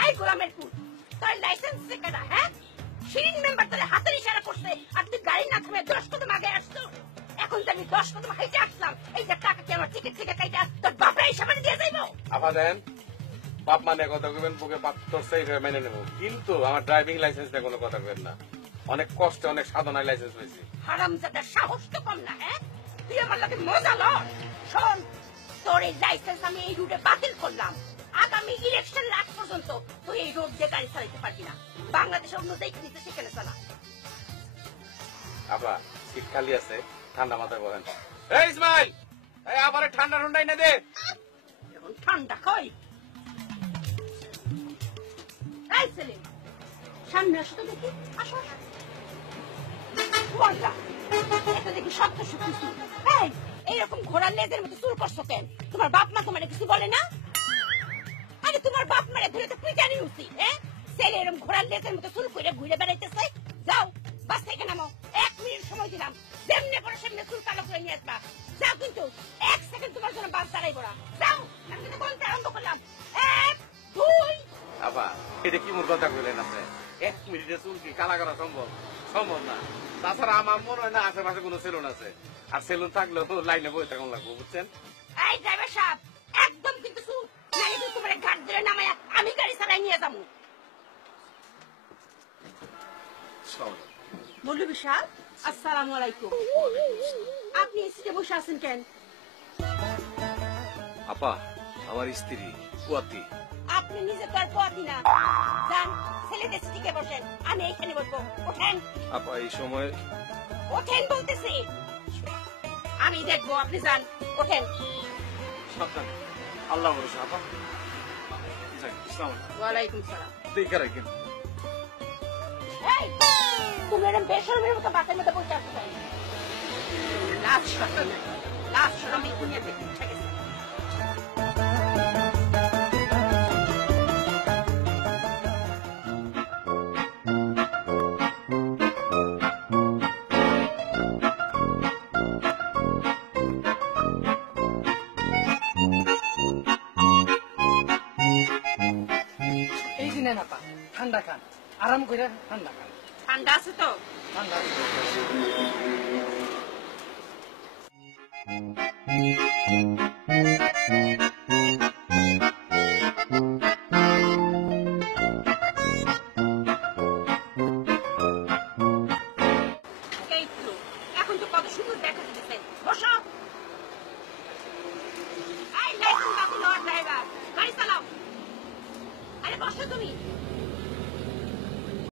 এই গোলামের পুত, তোর লাইসেন্স কেডা? হ্যাঁ, শিরিন মেম্বার তোর হাতের ইশারা করছে আর তুই গাড়ি না থামে 10 কদম আগে আসছো। এখন তো আমি 10 কদম হাইটে আসলাম, এই যে টাকা কি আমার টিকিট থেকে কাইটা তোর বাপরা হিসাবে দিয়ে যাইবো? আপা দেন, বাপ মানে কথা কইবেন, বুকে বাপ তোর সেই মেনে নেব, কিন্তু আমার ড্রাইভিং লাইসেন্স নিয়ে কোনো কথা কইবেন না। অনেক কষ্টে অনেক সাধনায় লাইসেন্স হয়েছে। হারামজাদার সাহস তো কম না। হ্যাঁ, তুই আমার লাগে মজা লস। শোন, তোর এই লাইসেন্স আমি এই রুটে বাতিল করলাম। আগামী ইলেকশন লাগ পর্যন্ত তুই এই রোড দিয়ে গাড়ি চালাতে পারবি না। বাংলাদেশের অন্য যেখানে সেখানে চালা। আপা সিট খালি আছে, ঠান্ডা মাথায় বলেন। এই ইসমাইল, এই আবার ঠান্ডা ঠান্ডাই না দে। এখন ঠান্ডা কই? এই সেলিম, সামনে আসো তো দেখি। আসো। বললা এটা দেখি শক্ত শক্ত চুল। এই, এইরকম ঘোড়ার লেজের মতো চুল করছো কেন? তোমার বাপ মা তোমার কিছু বলে না? আরে তোমার বাপ মারে ধরে তো তুই জানি উচিত। হ্যাঁ, ছেলে এরকম ঘোড়ার লেজের মতো চুল করে ঘুরে বেড়াইতেছে। যাও, বাস থেকে নামো। 1 মিনিট সময় দিলাম, যেমনে পরে সেমনে চুল কালো করে নিয়ে আসবা। যাও, কিন্তু 1 সেকেন্ড তোমার জন্য বাস দাঁড়াইবো না। যাও, আমি কিন্তু বলতে আরম্ভ করলাম। 1, 2। আপা এটা কি মোর কথা কইলেন আপনি? 1 মিনিটে চুল কি কালা করা সম্ভব? সম্ভব না। তাছাড়া আমার মনে হয় না আশেপাশে কোনো সেলুন আছে, আর সেলুন থাকলেও লাইনে বসে থাকুন লাগবো, বুঝছেন? এই ড্রাইভার সাহেব, একদম কিন্তু চুপ, নাইলে কিন্তু তোমার ঘাট ধরে নামায়া আমি গাড়ি চালাই নিয়ে যাবো। মৌলভী সাহেব, আসসালামু আলাইকুম। আপনি সিটে বসে আছেন কেন? আপা আমার স্ত্রী পুয়াতি। আপনি নিজে তো আর পোয়াতি না। যান, ছেলেদের সিটে বসেন, আমি এইখানে বসবো। ওঠেন। আপা এই সময় ওঠেন বলতেছি। আমি দেখবো, আপনি যান, ওঠেন। সাবধান, আল্লাহ ভরসা। আপা ওয়ালাইকুম সালাম। দেখে রাখেন। এই, তুমি এরকম বেশরমের মতো বাসের মধ্যে বসে আসছো কেন? লাশ শরম নাই, লাশ শরম এই দুনিয়া থেকে উঠে গেছে। এই দিনে না পা ঠান্ডা খান, আরাম করে ঠান্ডা খান। ঠান্ডা আছে তো? ঠান্ডা এই তো, এখন তো কত সুন্দর দেখা দিতেছে। বসো। এই লাইসেন্স বাতিল হওয়ার ড্রাইভার, গাড়ি চালাও। আরে বসো তুমি।